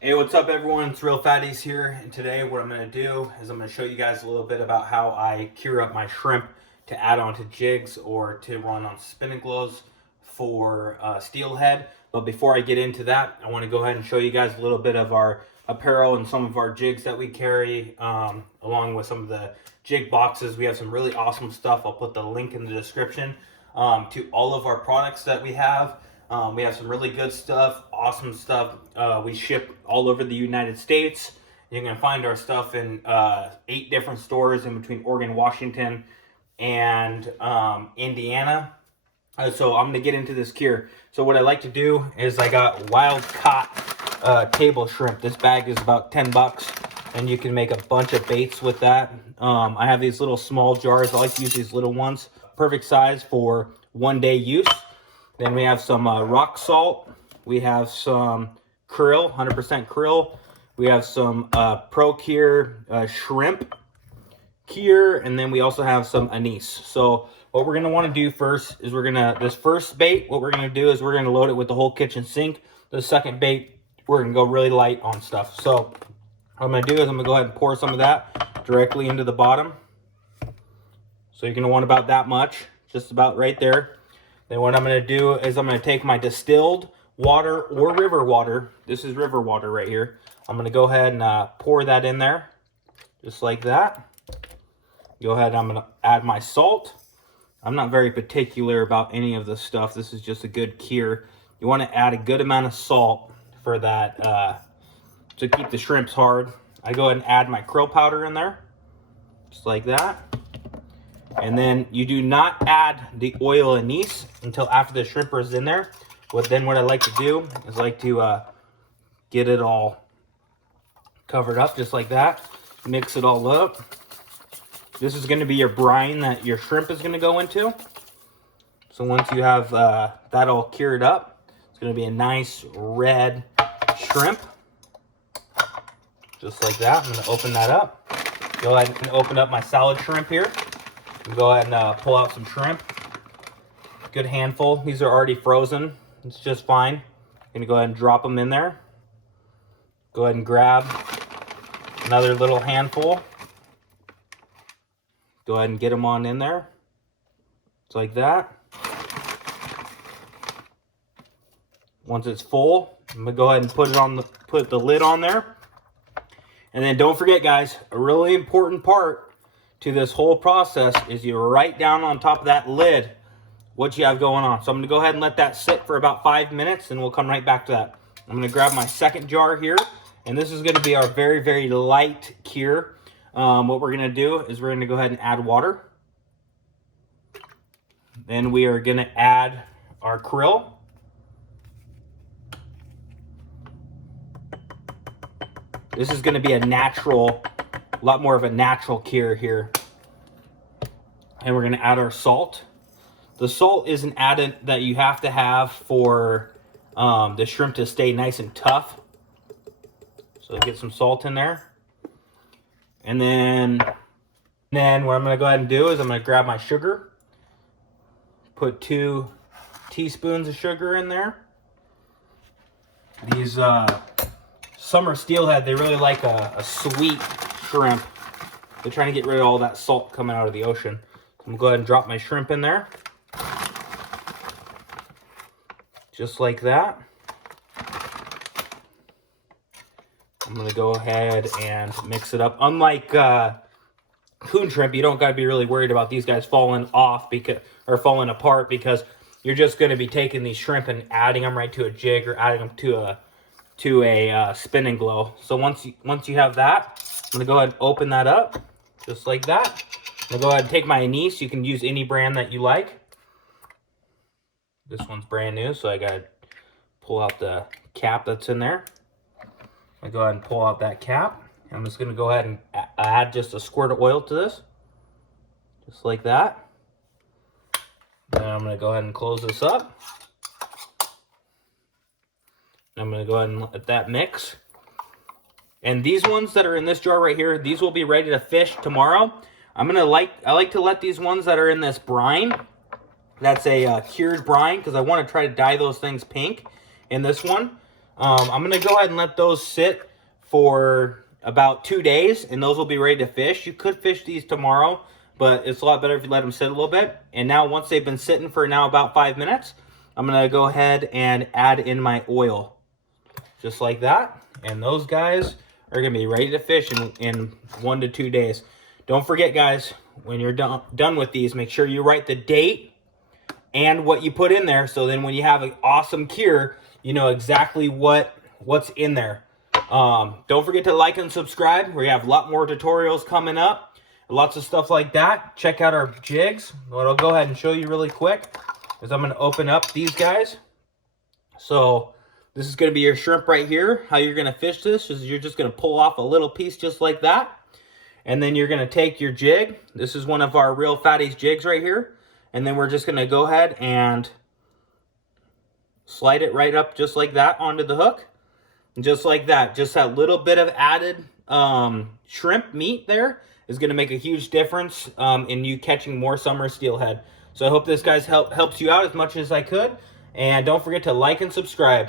Hey, what's up everyone? It's Reelphatties here, and today what I'm going to do is I'm going to show you guys a little bit about how I cure up my shrimp to add on to jigs or to run on spinning glows for steelhead. But before I get into that, I want to go ahead and show you guys a little bit of our apparel and some of our jigs that we carry, along with some of the jig boxes. We have some really awesome stuff. I'll put the link in the description to all of our products that we have. We have some really good stuff, awesome stuff. We ship all over the United States. You can find our stuff in 8 different stores in between Oregon, Washington, and Indiana. So I'm gonna get into this cure. So what I like to do is I got wild caught table shrimp. This bag is about 10 bucks, and you can make a bunch of baits with that. I have these little small jars. I like to use these little ones. Perfect size for 1-day use. Then we have some rock salt. We have some krill, 100% krill. We have some Pro Cure shrimp cure, and then we also have some anise. So what we're gonna want to do first is this first bait, what we're gonna do is we're gonna load it with the whole kitchen sink. The second bait, we're gonna go really light on stuff. So what I'm gonna do is I'm gonna go ahead and pour some of that directly into the bottom. So you're gonna want about that much, just about right there. Then what I'm going to do is I'm going to take my distilled water or river water. This is river water right here. I'm going to go ahead and pour that in there, just like that. Go ahead, I'm going to add my salt. I'm not very particular about any of this stuff. This is just a good cure. You want to add a good amount of salt for that, to keep the shrimps hard. I go ahead and add my krill powder in there, just like that. And then you do not add the oil anise until after the shrimper is in there. What I like to do is get it all covered up just like that. Mix it all up. This is going to be your brine that your shrimp is going to go into. So once you have that all cured up, it's going to be a nice red shrimp. Just like that. I'm going to open that up. Go ahead and open up my salad shrimp here. Go ahead and pull out some shrimp. Good handful. These are already frozen. It's just fine. I'm going to go ahead and drop them in there. Go ahead and grab another little handful. Go ahead and get them on in there. Just like that. Once it's full, I'm going to go ahead and put the lid on there. And then don't forget, guys, a really important part to this whole process is you write down on top of that lid what you have going on. So I'm going to go ahead and let that sit for about 5 minutes, and we'll come right back to that. I'm going to grab my second jar here, and this is going to be our very, very light cure. What we're going to do is we're going to go ahead and add water. Then we are going to add our krill. This is going to be a lot more of a natural cure here. And we're going to add our salt. The salt is an added that you have to have for the shrimp to stay nice and tough. So get some salt in there. And then what I'm going to go ahead and do is I'm going to grab my sugar. Put 2 teaspoons of sugar in there. These summer steelhead, they really like a sweet shrimp. They're trying to get rid of all that salt coming out of the ocean. I'm going to go ahead and drop my shrimp in there. Just like that. I'm going to go ahead and mix it up. Unlike coon shrimp, you don't got to be really worried about these guys falling off or falling apart, because you're just going to be taking these shrimp and adding them right to a jig or adding them to a spinning glow. So once you have that, I'm going to go ahead and open that up, just like that. I'm going to go ahead and take my anise. You can use any brand that you like. This one's brand new, so I got to pull out the cap that's in there. I'm going to go ahead and pull out that cap. I'm just going to go ahead and add just a squirt of oil to this, just like that. Then I'm going to go ahead and close this up. I'm going to go ahead and let that mix. And these ones that are in this jar right here, these will be ready to fish tomorrow. I like to let these ones that are in this brine, that's a cured brine, because I want to try to dye those things pink. In this one, I'm gonna go ahead and let those sit for about 2 days, and those will be ready to fish. You could fish these tomorrow, but it's a lot better if you let them sit a little bit. And now once they've been sitting for now about 5 minutes, I'm gonna go ahead and add in my oil, just like that. And those guys are gonna be ready to fish in 1 to 2 days. Don't forget, guys, when you're done with these, make sure you write the date and what you put in there, so then when you have an awesome cure, you know exactly what's in there. Don't forget to like and subscribe. We have a lot more tutorials coming up, lots of stuff like that. Check out our jigs. What I'll go ahead and show you really quick is I'm going to open up these guys. So this is going to be your shrimp right here. How you're going to fish this is you're just going to pull off a little piece just like that. And then you're going to take your jig. This is one of our Reelphatties jigs right here. And then we're just going to go ahead and slide it right up just like that onto the hook. And just like that. Just that little bit of added shrimp meat there is going to make a huge difference in you catching more summer steelhead. So I hope this guys helps you out as much as I could. And don't forget to like and subscribe.